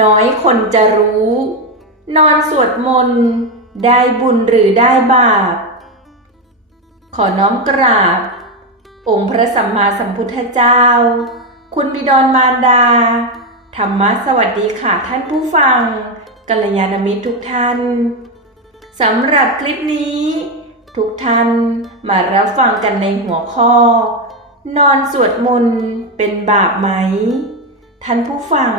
น้อยคนจะรู้ นอนสวดมนต์ ได้บุญหรือได้บาป ขอน้อมกราบ องค์พระสัมมาสัมพุทธเจ้า คุณบิดรมารดา ธรรมะสวัสดีค่ะท่านผู้ฟัง กัลยาณมิตรทุกท่าน สำหรับคลิปนี้ ทุกท่านมารับฟังกันในหัวข้อ นอนสวดมนต์เป็นบาปไหม ท่านผู้ฟัง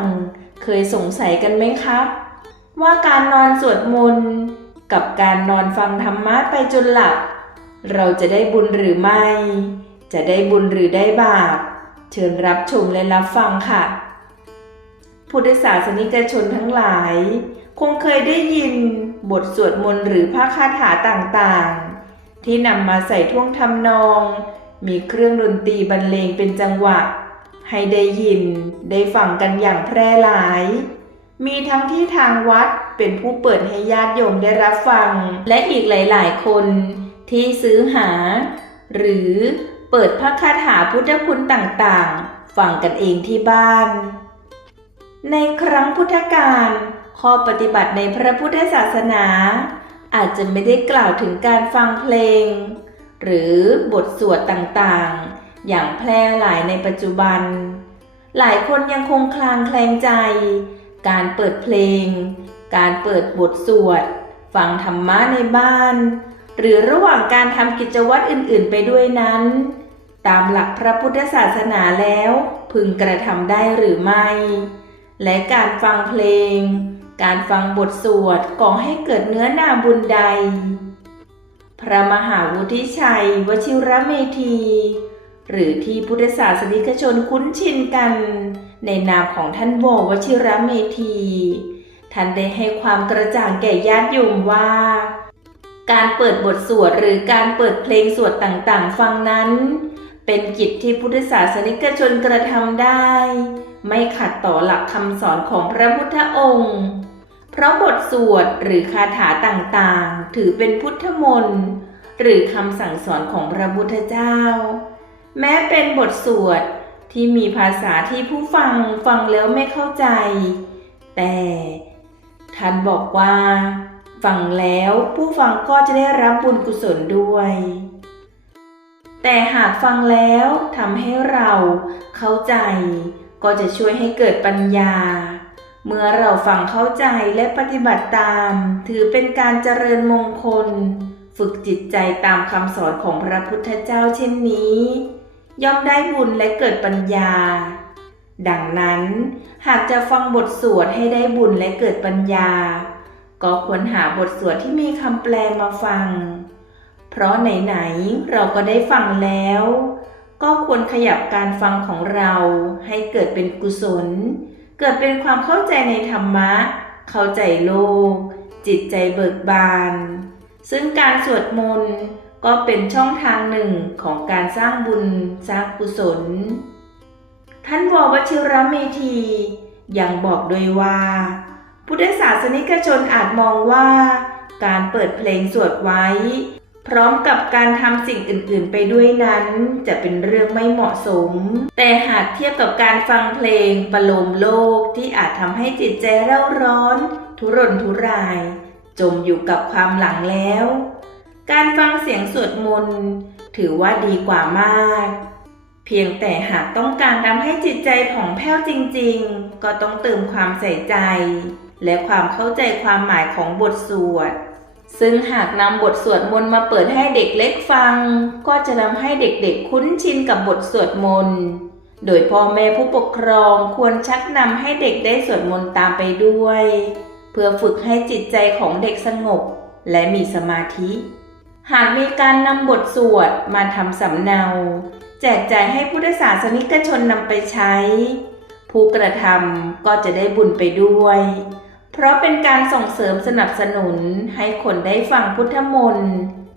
เคยสงสัยกันไหมครับ ว่าการนอนสวดมนต์กับการนอนฟังธรรมะไปจนหลับ เราจะได้บุญหรือไม่ จะได้บุญหรือได้บาปเชิญรับชมและรับฟังค่ะ พุทธศาสนิกชนทั้งหลาย คงเคยได้ยินบทสวดมนต์หรือพระคาถาต่างๆ ที่นำมาใส่ท่วงทำนอง มีเครื่องดนตรีบรรเลงเป็นจังหวะ ให้ได้ยินได้ฟังกันอย่างแพร่หลาย มีทั้งที่ทางวัดเป็นผู้เปิดให้ญาติโยมได้รับฟัง และอีกหลายๆ คนที่ซื้อหา หรือเปิดพระคาถาพุทธคุณต่างๆ ฟังกันเองที่บ้าน ในครั้งพุทธกาลข้อปฏิบัติในพระพุทธศาสนา อาจจะไม่ได้กล่าวถึงการฟังเพลง หรือบทสวดต่างๆ อย่างแพร่หลายในปัจจุบัน หลายคนยังคงคลางแคลงใจ การเปิดเพลง การเปิดบทสวด ฟังธรรมะในบ้าน หรือระหว่างการทำกิจวัตรอื่นๆ ไปด้วยนั้น ตามหลักพระพุทธศาสนาแล้วพึงกระทำได้หรือไม่ และการฟังเพลง การฟังบทสวดก่อให้เกิดเนื้อนาบุญใด พระมหาวุฒิชัย วชิระเมธี หรือที่พุทธศาสนิกชนคุ้นชินกัน ในนามของท่านโบวชิระเมธี ท่านได้ให้ความกระจ่างแก่ญาติโยมว่า การเปิดบทสวดหรือการเปิดเพลงสวดต่างๆ ฟังนั้น เป็นกิจที่พุทธศาสนิกชนกระทำได้ ไม่ขัดต่อหลักคำสอนของพระพุทธองค์ เพราะบทสวดหรือคาถาต่างๆ ถือเป็นพุทธมนต์หรือคำสั่งสอนของพระพุทธเจ้า แม้เป็นบทสวดที่มีภาษาที่ผู้ฟังฟังแล้วไม่เข้าใจ แต่ท่านบอกว่า ฟังแล้วผู้ฟังก็จะได้รับบุญกุศลด้วย แต่หากฟังแล้วทำให้เราเข้าใจ ก็จะช่วยให้เกิดปัญญา เมื่อเราฟังเข้าใจและปฏิบัติตาม ถือเป็นการเจริญมงคล ฝึกจิตใจตามคำสอนของพระพุทธเจ้าเช่นนี้ ย่อมได้บุญและเกิดปัญญา ดังนั้นหากจะฟังบทสวดให้ได้บุญและเกิดปัญญา ก็ควรหาบทสวดที่มีคำแปลมาฟัง เพราะไหนๆเราก็ได้ฟังแล้ว ก็ควรขยับการฟังของเราให้เกิดเป็นกุศล เกิดเป็นความเข้าใจในธรรมะ เข้าใจโลก จิตใจเบิกบาน ซึ่งการสวดมนต์ ก็เป็นช่องทางหนึ่งของการสร้างบุญสร้างกุศล ท่านววชิรเมธียังบอกโดยว่า พุทธศาสนิกชนอาจมองว่า การเปิดเพลงสวดไว้ พร้อมกับการทำสิ่งอื่นๆไปด้วยนั้น จะเป็นเรื่องไม่เหมาะสม แต่หากเทียบกับการฟังเพลงประโลมโลกที่อาจทำให้จิตใจเร่าร้อน ทุรนทุราย จมอยู่กับความหลังแล้ว การฟังเสียงสวดมนต์ถือว่าดีกว่ามาก เพียงแต่หากต้องการทำให้จิตใจผ่องแผ้วจริงๆ ก็ต้องเติมความใส่ใจ และความเข้าใจความหมายของบทสวด ซึ่งหากนำบทสวดมนต์มาเปิดให้เด็กเล็กฟัง ก็จะทำให้เด็กๆคุ้นชินกับบทสวดมนต์โดยพ่อแม่ผู้ปกครองควรชักนำให้เด็กได้สวดมนต์ตามไปด้วย เพื่อฝึกให้จิตใจของเด็กสงบและมีสมาธิ หากมีการนำบทสวดมาทำสำเนา แจกจ่ายให้พุทธศาสนิกชนนำไปใช้ ผู้กระทำก็จะได้บุญไปด้วย เพราะเป็นการส่งเสริมสนับสนุนให้คนได้ฟังพุทธมนต์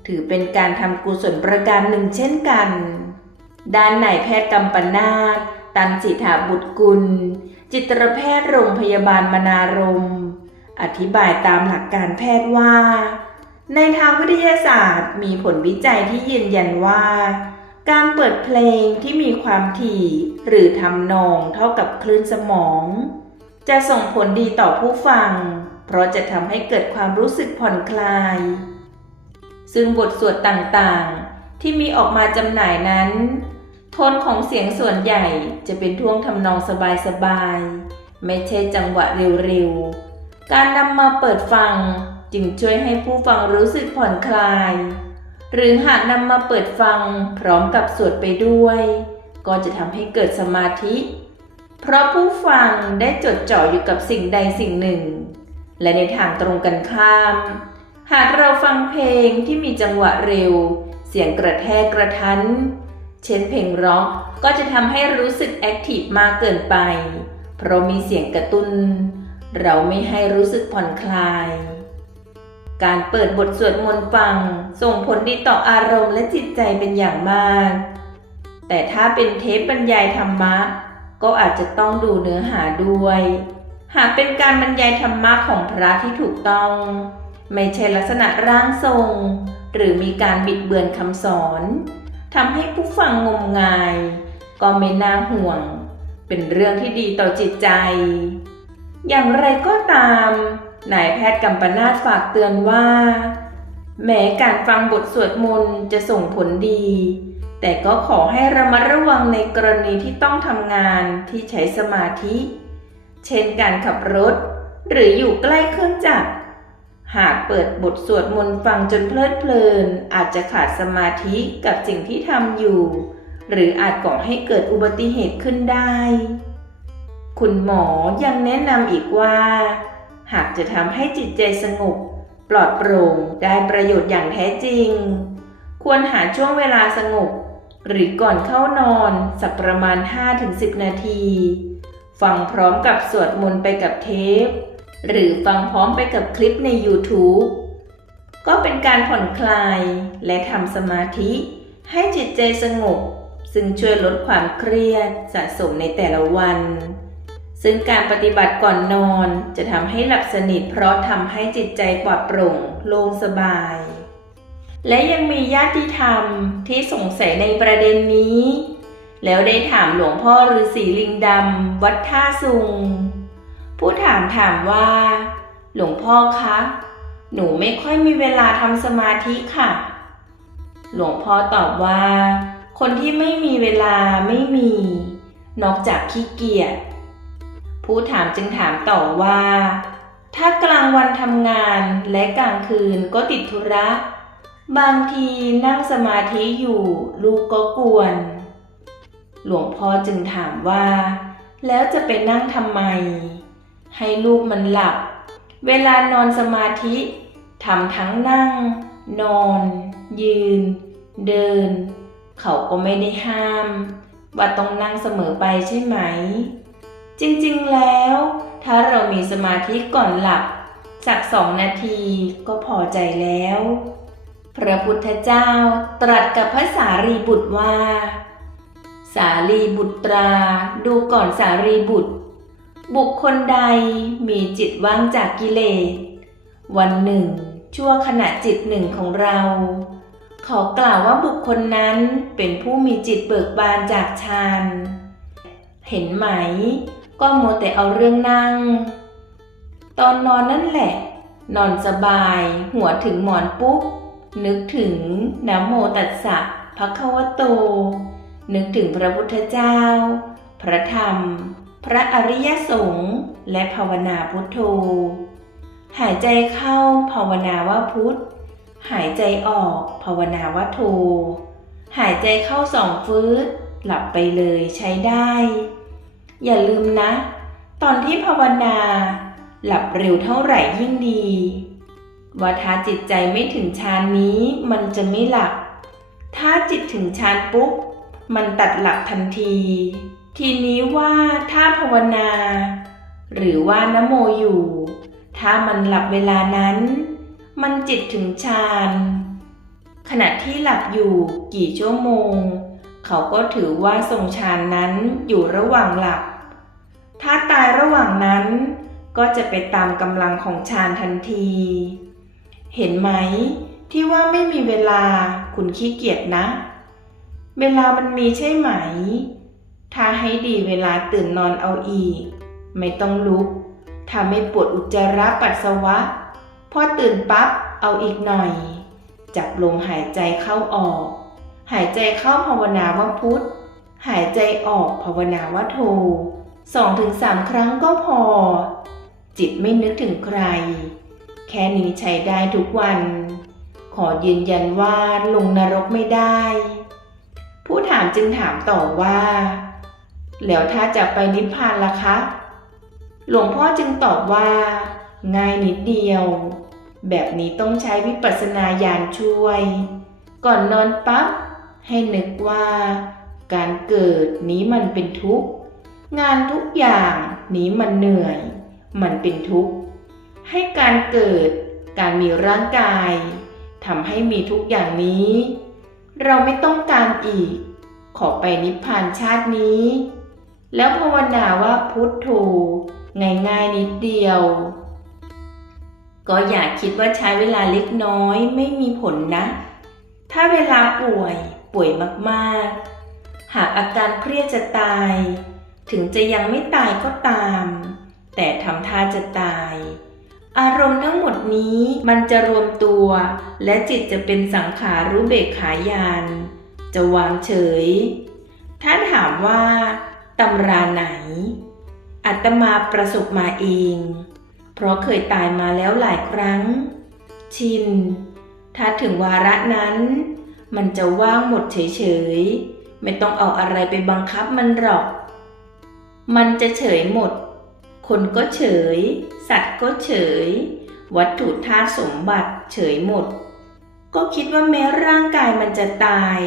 ถือเป็นการทำกุศลประการหนึ่งเช่นกัน ด้านนายแพทย์กำปนาตตันสิทธาบุตรกุล จิตรแพทย์โรงพยาบาลมนารม อธิบายตามหลักการแพทย์ว่า ในทางวิทยาศาสตร์มีผลวิจัยที่ยืนยันว่า การเปิดเพลงที่มีความถี่หรือทำนองเท่ากับคลื่นสมอง จะส่งผลดีต่อผู้ฟัง เพราะจะทำให้เกิดความรู้สึกผ่อนคลาย ซึ่งบทสวดต่างๆ ที่มีออกมาจำหน่ายนั้น โทนของเสียงส่วนใหญ่จะเป็นท่วงทำนองสบายๆ ไม่ใช่จังหวะเร็วๆ การนำมาเปิดฟัง จึงช่วยให้ผู้ฟังรู้สึกผ่อนคลาย หรือหากนำมาเปิดฟังพร้อมกับสวดไปด้วย ก็จะทำให้เกิดสมาธิ เพราะผู้ฟังได้จดจ่ออยู่กับสิ่งใดสิ่งหนึ่ง และในทางตรงกันข้าม หากเราฟังเพลงที่มีจังหวะเร็ว เสียงกระแทกกระทัน เช่นเพลงร็อกก็จะทำให้รู้สึกแอคทีฟมากเกินไป เพราะมีเสียงกระตุ้นเราไม่ให้รู้สึกผ่อนคลาย การเปิดบทสวดมนต์ฟัง ส่งผลดีต่ออารมณ์และจิตใจเป็นอย่างมาก แต่ถ้าเป็นเทปบรรยายธรรมะ ก็อาจจะต้องดูเนื้อหาด้วย หากเป็นการบรรยายธรรมะของพระที่ถูกต้อง ไม่ใช่ลักษณะร่างทรง หรือมีการบิดเบือนคำสอนทำให้ผู้ฟังงมงาย ก็ไม่น่าห่วง เป็นเรื่องที่ดีต่อจิตใจ อย่างไรก็ตาม นายแพทย์กัมปนาตฝากเตือนว่า แม้การฟังบทสวดมนต์จะส่งผลดี แต่ก็ขอให้ระมัดระวังในกรณีที่ต้องทำงานที่ใช้สมาธิ เช่นการขับรถ หรืออยู่ใกล้เครื่องจักร หากเปิดบทสวดมนต์ฟังจนเพลิดเพลิน อาจจะขาดสมาธิกับสิ่งที่ทำอยู่ หรืออาจก่อให้เกิดอุบัติเหตุขึ้นได้ คุณหมอยังแนะนำอีกว่า หากจะทำให้จิตใจสงบปลอดโปร่งได้ประโยชน์อย่างแท้จริง ควรหาช่วงเวลาสงบ หรือก่อนเข้านอนสักประมาณ 5-10 นาที ฟังพร้อมกับสวดมนต์ไปกับเทป หรือฟังพร้อมไปกับคลิปใน YouTube ก็เป็นการผ่อนคลายและทำสมาธิ ให้จิตใจสงบ ซึ่งช่วยลดความเครียดสะสมในแต่ละวัน ซึ่งการปฏิบัติก่อนนอนจะทำให้หลับสนิทเพราะทำให้จิตใจปลอดโปร่งโล่งสบาย และยังมีญาติธรรมที่สงสัยในประเด็นนี้ แล้วได้ถามหลวงพ่อฤาษีลิงดำวัดท่าซุง ผู้ถามถามว่า หลวงพ่อคะ หนูไม่ค่อยมีเวลาทำสมาธิค่ะ หลวงพ่อตอบว่า คนที่ไม่มีเวลาไม่มี นอกจากขี้เกียจ ผู้ถามจึงถามต่อว่า ถ้ากลางวันทำงานและกลางคืนก็ติดธุระ บางทีนั่งสมาธิอยู่ลูกก็กวน หลวงพ่อจึงถามว่า แล้วจะไปนั่งทำไม ให้ลูกมันหลับ เวลานอนสมาธิทำทั้งนั่ง นอน ยืน เดิน เขาก็ไม่ได้ห้าม ว่าต้องนั่งเสมอไปใช่ไหม จริงๆ แล้ว ถ้าเรามีสมาธิก่อนหลับ สักสองนาทีก็พอใจแล้ว พระพุทธเจ้าตรัสกับพระสารีบุตรว่า สารีบุตรา ดูก่อนสารีบุตร บุคคลใดมีจิตว่างจากกิเลส วันหนึ่ง ชั่วขณะจิตหนึ่งของเรา ขอกล่าวว่าบุคคลนั้นเป็นผู้มีจิตเบิกบานจากฌานเห็นไหม ก็โมวแต่เอาเรื่องนั่ง ตอนนอนนั่นแหละ นอนสบาย หัวถึงหมอนปุ๊บ นึกถึงนะโมตัสสะภะควโต นึกถึงพระพุทธเจ้า พระธรรม พระอริยสงฆ์และภาวนาพุทโธ หายใจเข้าภาวนาว่าพุทธหายใจออกภาวนาว่าโท หายใจเข้าสองฟืดหลับไปเลยใช้ได้ อย่าลืมนะ ตอนที่ภาวนา หลับเร็วเท่าไหร่ยิ่งดีว่าถ้าจิตใจไม่ถึงฌานนี้มันจะไม่หลับ ถ้าจิตถึงฌานปุ๊บ มันตัดหลับทันที ทีนี้ว่าถ้าภาวนา หรือว่านโมอยู่ ถ้ามันหลับเวลานั้น มันจิตถึงฌานขณะที่หลับอยู่กี่ชั่วโมง เขาก็ถือว่าทรงฌานนั้นอยู่ระหว่างหลับ ถ้าตายระหว่างนั้น ก็จะไปตามกำลังของฌานทันที เห็นไหมที่ว่าไม่มีเวลาคุณขี้เกียจนะ เวลามันมีใช่ไหม ถ้าให้ดีเวลาตื่นนอนเอาอีก ไม่ต้องลุก ถ้าไม่ปวดอุจจาระปัสสาวะ พอตื่นปั๊บเอาอีกหน่อย จับลมหายใจเข้าออก หายใจเข้าภาวนาว่าพุทธ หายใจออกภาวนาว่าโทสองถึงสามครั้งก็พอ จิตไม่นึกถึงใคร แค่นี้ใช้ได้ทุกวัน ขอยืนยันว่าลงนรกไม่ได้ ผู้ถามจึงถามต่อว่า แล้วถ้าจะไปนิพพานล่ะคะ หลวงพ่อจึงตอบว่า ง่ายนิดเดียว แบบนี้ต้องใช้วิปัสสนาญาณช่วย ก่อนนอนปั๊บ ให้นึกว่า การเกิดนี้มันเป็นทุกข์ งานทุกอย่างนี้มันเหนื่อย มันเป็นทุกข์ ให้การเกิดการมีร่างกายทำให้มีทุกอย่างนี้ เราไม่ต้องการอีก ขอไปนิพพานชาตินี้ แล้วภาวนาว่าพุทโธง่ายๆนิดเดียว ก็อย่าคิดว่าใช้เวลาเล็กน้อยไม่มีผลนะ ถ้าเวลาป่วย ป่วยมากๆ หากอาการเครียดจะตาย ถึงจะยังไม่ตายก็ตาม แต่ทำท่าจะตาย อารมณ์ทั้งหมดนี้มันจะรวมตัว และจิตจะเป็นสังขารู้เบกขายาน จะวางเฉย ถ้าถามว่าตำราไหน อัตมาประสบมาเอง เพราะเคยตายมาแล้วหลายครั้ง ชิน ถ้าถึงวาระนั้น มันจะว่างหมดเฉยๆ ไม่ต้องเอาอะไรไปบังคับมันหรอก มันจะเฉยหมด คนก็เฉย สัตว์ก็เฉย วัตถุธาตุสมบัติเฉยหมด ก็คิดว่าแม้ร่างกายมันจะตาย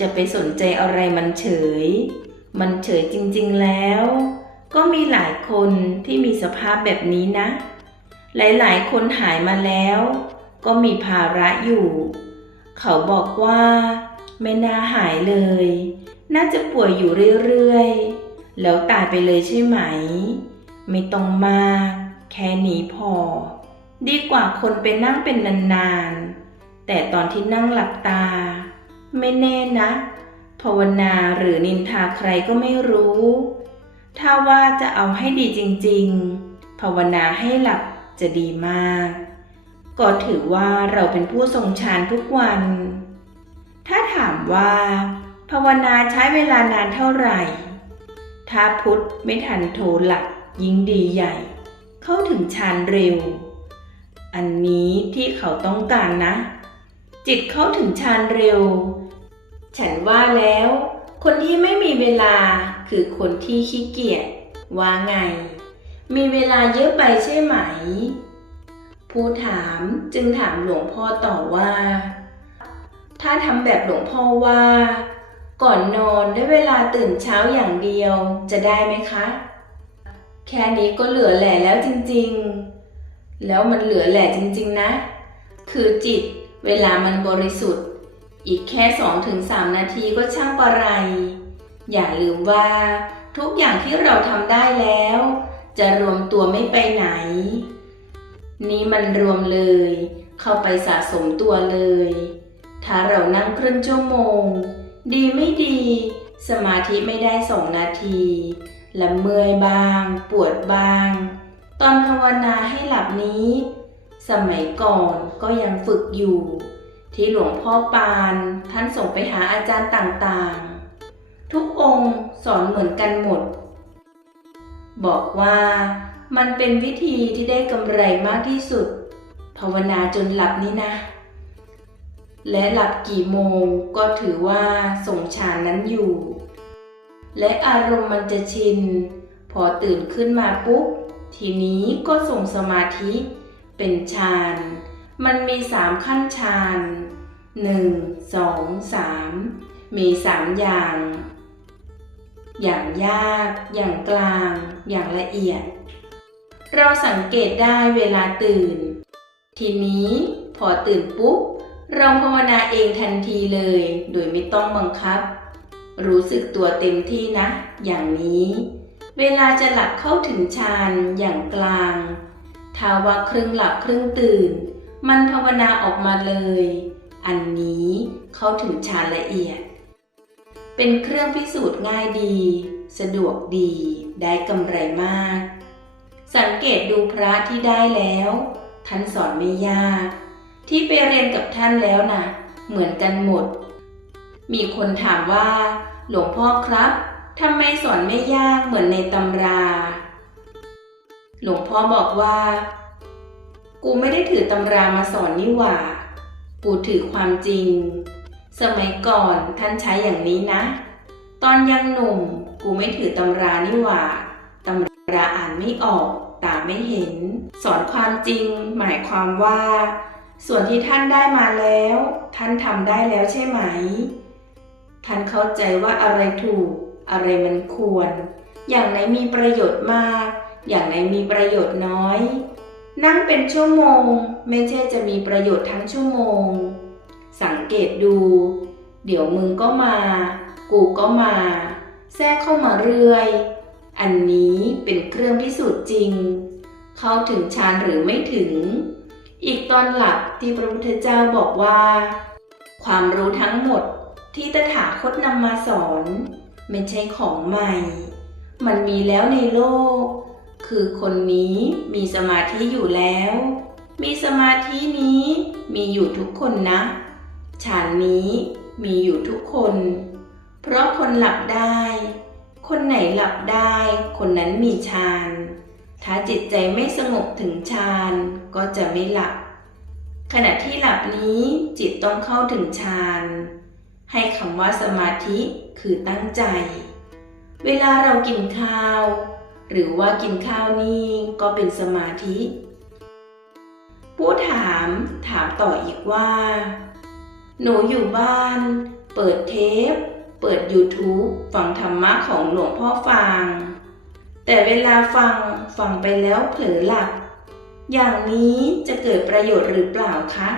จะไปสนใจอะไรมันเฉย มันเฉยจริงๆแล้ว ก็มีหลายคนที่มีสภาพแบบนี้นะ หลายๆ คนหายมาแล้ว ก็มีภาระอยู่ เขาบอกว่าไม่น่าหายเลย น่าจะป่วยอยู่เรื่อยๆ แล้วตายไปเลยใช่ไหม ไม่ต้องมาก แค่นี้พอ ดีกว่าคนไปนั่งเป็นนานๆ แต่ตอนที่นั่งหลับตา ไม่แน่นะภาวนาหรือนินทาใครก็ไม่รู้ ถ้าว่าจะเอาให้ดีจริงๆ ภาวนาให้หลับจะดีมาก ก็ถือว่าเราเป็นผู้ทรงฌานทุกวัน ถ้าถามว่า ภาวนาใช้เวลานานเท่าไหร่ ถ้าพุทธไม่ทันโทหลักยิ่งดีใหญ่ เข้าถึงฌานเร็ว อันนี้ที่เขาต้องการนะ จิตเข้าถึงฌานเร็ว ฉันว่าแล้ว คนที่ไม่มีเวลาคือคนที่ขี้เกียจว่าไง มีเวลาเยอะไปใช่ไหม ผู้ถามจึงถามหลวงพ่อต่อว่า ถ้าทำแบบหลวงพ่อว่า ก่อนนอนได้เวลาตื่นเช้าอย่างเดียวจะได้ไหมคะ แค่นี้ก็เหลือแหล่แล้วจริงๆ แล้วมันเหลือแหล่จริงๆนะ คือจิตเวลามันบริสุทธิ์ อีกแค่ 2-3 นาทีก็ช่างประไร อย่าลืมว่าทุกอย่างที่เราทำได้แล้ว จะรวมตัวไม่ไปไหน นี่มันรวมเลย เข้าไปสะสมตัวเลย ถ้าเรานั่งครึ่งชั่วโมง ดีไม่ดี สมาธิไม่ได้สองนาทีและเมื่อยบาง ปวดบาง ตอนภาวนาให้หลับนี้ สมัยก่อนก็ยังฝึกอยู่ ที่หลวงพ่อปานท่านส่งไปหาอาจารย์ต่างๆ ทุกองค์สอนเหมือนกันหมด บอกว่า มันเป็นวิธีที่ได้กำไรมากที่สุด ภาวนาจนหลับนี่นะ และหลับกี่โมงก็ถือว่าส่งฌานนั้นอยู่ และอารมณ์มันจะชิน พอตื่นขึ้นมาปุ๊บ ทีนี้ก็ส่งสมาธิเป็นฌาน มันมีสามขั้นฌานหนึ่งสองสามมีสามอย่าง อย่างยาก อย่างกลาง อย่างละเอียด เราสังเกตได้เวลาตื่น ทีนี้พอตื่นปุ๊บ เราภาวนาเองทันทีเลย โดยไม่ต้องบังคับ รู้สึกตัวเต็มที่นะ อย่างนี้ เวลาจะหลับเข้าถึงฌานอย่างกลางถ้าว่าครึ่งหลับครึ่งตื่น มันภาวนาออกมาเลย อันนี้เข้าถึงฌานละเอียด เป็นเครื่องพิสูจน์ง่ายดี สะดวกดี ได้กำไรมาก สังเกตดูพระที่ได้แล้ว ท่านสอนไม่ยาก ที่ไปเรียนกับท่านแล้วนะเหมือนกันหมด มีคนถามว่า หลวงพ่อครับทำไมสอนไม่ยากเหมือนในตำรา หลวงพ่อบอกว่า กูไม่ได้ถือตำรามาสอนนี่หว่า กูถือความจริง สมัยก่อนท่านใช้อย่างนี้นะ ตอนยังหนุ่มกูไม่ถือตำรานี่หว่า ตาอ่านไม่ออก ตาไม่เห็น สอนความจริง หมายความว่า ส่วนที่ท่านได้มาแล้ว ท่านทำได้แล้วใช่ไหม ท่านเข้าใจว่าอะไรถูก อะไรมันควร อย่างไหนมีประโยชน์มาก อย่างไหนมีประโยชน์น้อย นั่งเป็นชั่วโมง ไม่ใช่จะมีประโยชน์ทั้งชั่วโมง สังเกตดู เดี๋ยวมึงก็มา กูก็มา แทรกเข้ามาเรื่อย อันนี้เป็นเครื่องพิสูจน์จริง เข้าถึงฌานหรือไม่ถึง อีกตอนหลักที่พระพุทธเจ้าบอกว่า ความรู้ทั้งหมดที่ตถาคตนำมาสอนไม่ใช่ของใหม่ มันมีแล้วในโลก คือคนนี้มีสมาธิอยู่แล้ว มีสมาธินี้มีอยู่ทุกคนนะฌานนี้มีอยู่ทุกคน เพราะคนหลับได้ คนไหนหลับได้ คนนั้นมีฌาน ถ้าจิตใจไม่สงบถึงฌานก็จะไม่หลับ ขณะที่หลับนี้จิตต้องเข้าถึงฌานให้คำว่าสมาธิคือตั้งใจ เวลาเรากินข้าว หรือว่ากินข้าวนี่ก็เป็นสมาธิ ผู้ถามถามต่ออีกว่า หนูอยู่บ้าน เปิดเทป เปิด YouTube ฟังธรรมะของหลวงพ่อฟัง แต่เวลาฟังฟังไปแล้วเผลอหลับ อย่างนี้จะเกิดประโยชน์หรือเปล่าคะ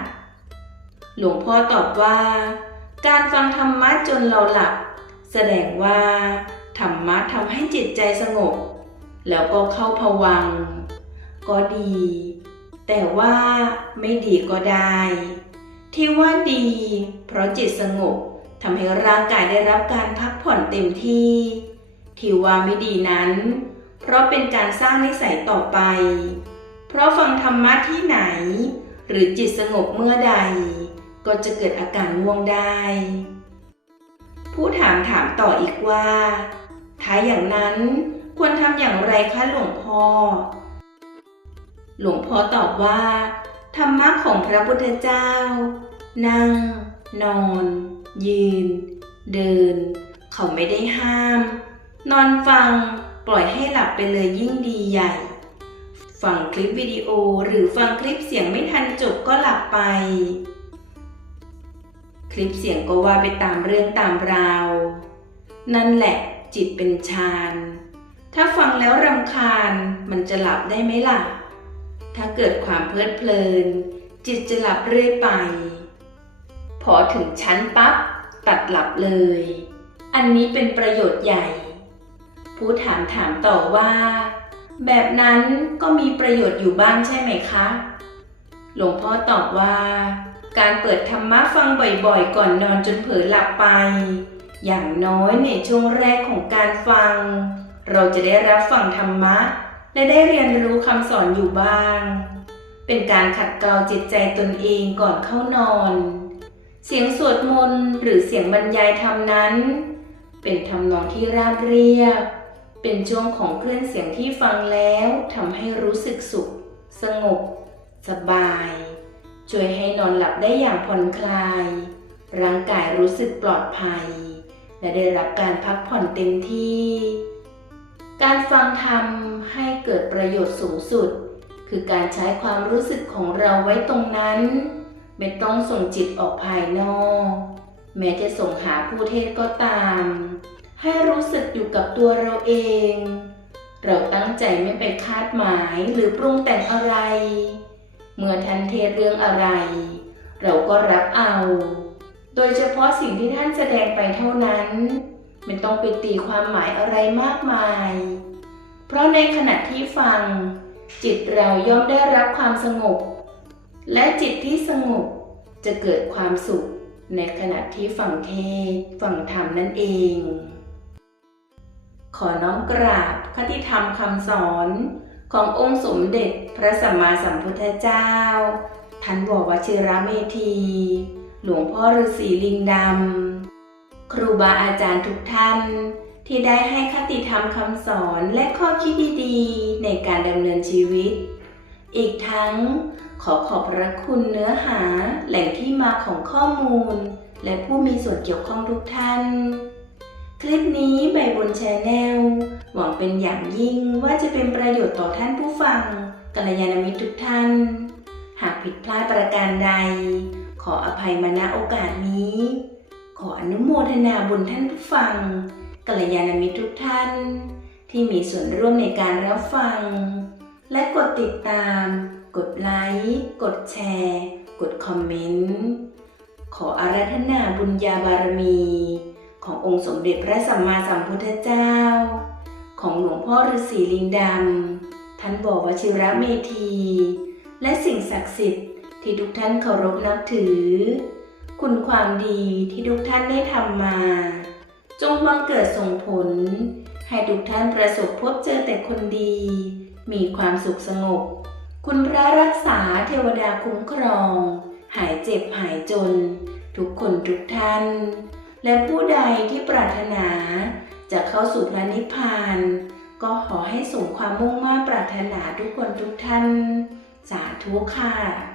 หลวงพ่อตอบว่า การฟังธรรมะจนเราหลับ แสดงว่าธรรมะทำให้จิตใจสงบ แล้วก็เข้าผวัง ก็ดี แต่ว่าไม่ดีก็ได้ ที่ว่าดี เพราะจิตสงบ ทำให้ร่างกายได้รับการพักผ่อนเต็มที่ ที่ว่าไม่ดีนั้น เพราะเป็นการสร้างนิสัยต่อไป เพราะฟังธรรมะที่ไหน หรือจิตสงบเมื่อใด ก็จะเกิดอาการง่วงได้ ผู้ถามถามต่ออีกว่า ถ้าอย่างนั้นควรทำอย่างไรคะหลวงพ่อ หลวงพ่อตอบว่า ธรรมะของพระพุทธเจ้า นั่ง นอน ยืน เดิน เขาไม่ได้ห้าม นอนฟัง ปล่อยให้หลับไปเลยยิ่งดีใหญ่ ฟังคลิปวิดีโอหรือฟังคลิปเสียงไม่ทันจบก็หลับไป คลิปเสียงก็ว่าไปตามเรื่องตามราว นั่นแหละจิตเป็นฌานถ้าฟังแล้วรำคาญมันจะหลับได้ไหมล่ะ ถ้าเกิดความเพลิดเพลิน จิตจะหลับเรื่อยไป พอถึงชั้นปั๊บตัดหลับเลย อันนี้เป็นประโยชน์ใหญ่ ผู้ถามถามต่อว่า แบบนั้นก็มีประโยชน์อยู่บ้างใช่ไหมคะ หลวงพ่อตอบว่า การเปิดธรรมะฟังบ่อยๆ ก่อนนอนจนเผลอหลับไป อย่างน้อยในช่วงแรกของการฟัง เราจะได้รับฟังธรรมะ และได้เรียนรู้คำสอนอยู่บ้าง เป็นการขัดเกลาจิตใจตนเองก่อนเข้านอน เสียงสวดมนต์หรือเสียงบรรยายธรรมนั้น เป็นทำนองที่ราบเรียบ เป็นช่วงของคลื่นเสียงที่ฟังแล้วทำให้รู้สึกสุข สงบ สบาย ช่วยให้นอนหลับได้อย่างผ่อนคลาย ร่างกายรู้สึกปลอดภัย และได้รับการพักผ่อนเต็มที่ การฟังธรรมให้เกิดประโยชน์สูงสุด คือการใช้ความรู้สึกของเราไว้ตรงนั้น ไม่ต้องส่งจิตออกภายนอก แม้จะส่งหาผู้เทศก็ตาม ให้รู้สึกอยู่กับตัวเราเอง เราตั้งใจไม่ไปคาดหมายหรือปรุงแต่งอะไร เมื่อท่านเทศเรื่องอะไร เราก็รับเอา โดยเฉพาะสิ่งที่ท่านแสดงไปเท่านั้น ไม่ต้องไปตีความหมายอะไรมากมาย เพราะในขณะที่ฟัง จิตเราย่อมได้รับความสงบ และจิตที่สงบจะเกิดความสุขในขณะที่ฝั่งเทศฝั่งธรรมนั่นเอง ขอน้อมกราบคติธรรมคำสอนขององค์สมเด็จพระสัมมาสัมพุทธเจ้า ท่านบอกวชิระเมธี หลวงพ่อฤาษีลิงดำ ครูบาอาจารย์ทุกท่าน ที่ได้ให้คติธรรมคำสอนและข้อคิดดีๆ ในการดำเนินชีวิต อีกทั้ง ขอขอบพระคุณเนื้อหา แหล่งที่มาของข้อมูล และผู้มีส่วนเกี่ยวข้องทุกท่าน คลิปนี้ใบบนแชนแนลหวังเป็นอย่างยิ่งว่าจะเป็นประโยชน์ต่อท่านผู้ฟังกัลยาณมิตรทุกท่าน หากผิดพลาดประการใด ขออภัยมาณโอกาสนี้ ขออนุโมทนาบุญท่านผู้ฟังกัลยาณมิตรทุกท่าน ที่มีส่วนร่วมในการรับฟัง และกดติดตาม กดไลค์ กดแชร์ กดคอมเมนต์ ขออาราธนาบุญญาบารมี ขององค์สมเด็จพระสัมมาสัมพุทธเจ้า ของหลวงพ่อฤาษีลิงดำท่านบอกวชิระเมธี และสิ่งศักดิ์สิทธิ์ที่ทุกท่านเคารพนับถือ คุณความดีที่ทุกท่านได้ทำมา จงบังเกิดส่งผล ให้ทุกท่านประสบพบเจอแต่คนดี มีความสุขสงบ คุณพระรักษาเทวดาคุ้มครอง หายเจ็บหายจน ทุกคนทุกท่าน และผู้ใดที่ปรารถนา จะเข้าสู่พระนิพพาน ก็ขอให้สมความมุ่งมั่นปรารถนาทุกคนทุกท่าน สาธุค่ะ